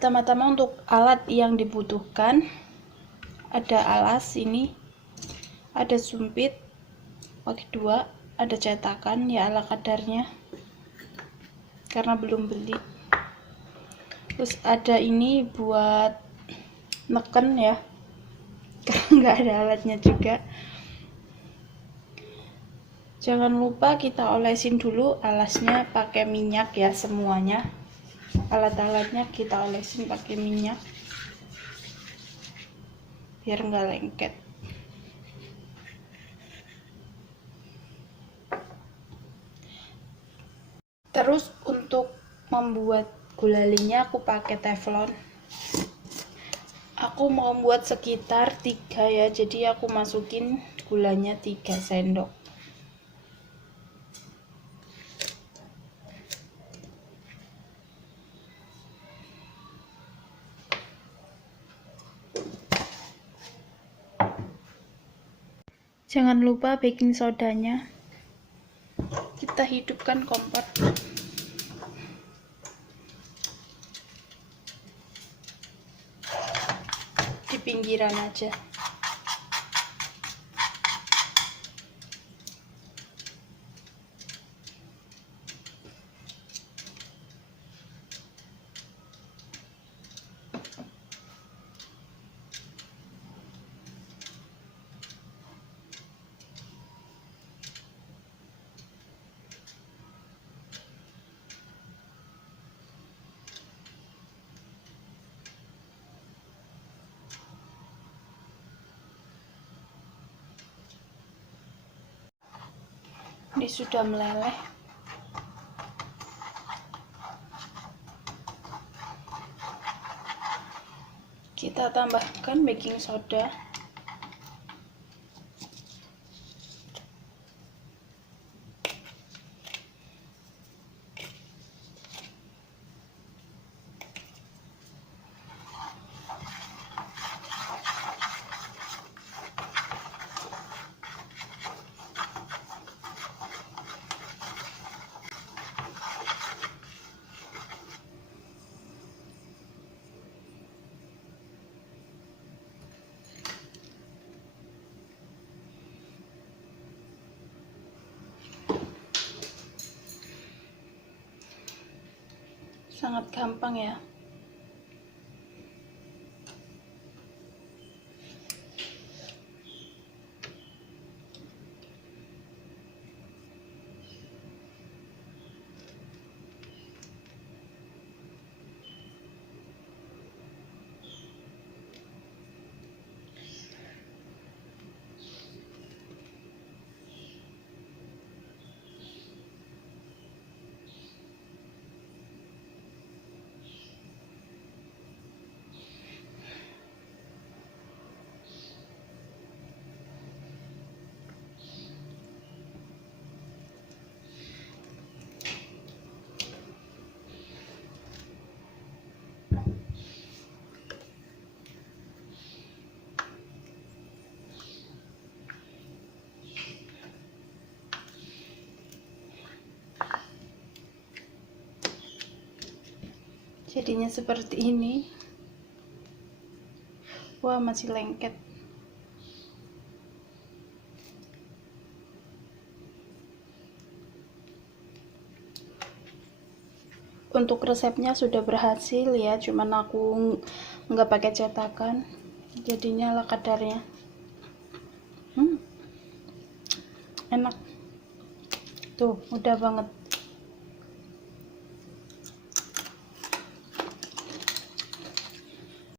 Pertama-tama untuk alat yang dibutuhkan, ada alas ini, ada sumpit pakai 2, ada cetakan ya ala kadarnya karena belum beli. Terus ada ini buat neken ya, karena nggak ada alatnya juga. Jangan lupa kita olesin dulu alasnya pakai minyak ya, semuanya alat-alatnya kita olesin pakai minyak biar nggak lengket. Terus untuk membuat gulalinya aku pakai teflon. Aku mau buat sekitar 3 ya, jadi aku masukin gulanya 3 sendok. Jangan lupa baking sodanya. Kita hidupkan kompor. Di pinggiran aja. Ini sudah meleleh. Kita tambahkan baking soda. Sangat gampang ya. Jadinya seperti ini. Wah, masih lengket. Untuk resepnya sudah berhasil ya, cuman aku nggak pakai cetakan, jadinya ala kadarnya. Enak tuh, udah banget.